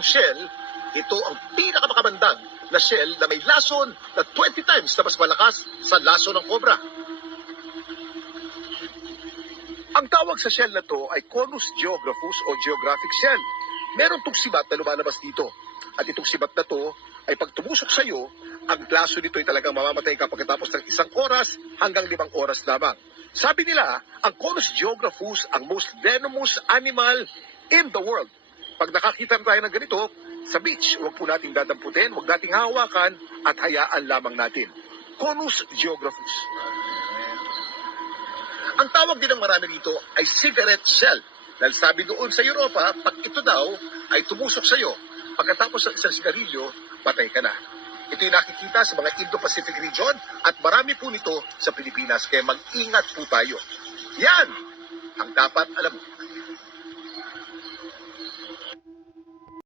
kong shell, ito ang pinakamakamandang na shell na may lason na 20 times na mas malakas sa laso ng cobra. Ang tawag sa shell na to ay Conus geographus o geographic shell. Meron tong sibat na lumalabas dito. At itong sibat na to ay pag tumusok sa iyo, ang laso nito ay talagang mamamatay ka pagkatapos ng isang oras hanggang limang oras lamang. Sabi nila, ang Conus geographus ang most venomous animal in the world. Pag nakakita na tayo ng ganito, sa beach, huwag po nating dadamputin, huwag nating hawakan at hayaan lamang natin. Conus geographus. Ang tawag din ng marami rito ay cigarette shell. Dahil sabi doon sa Europa, pag ito daw ay tumusok sa iyo, pagkatapos ng isang sigarilyo, patay ka na. Ito yung nakikita sa mga Indo-Pacific region at marami po nito sa Pilipinas. Kaya mag-ingat po tayo. Yan ang dapat alam mo.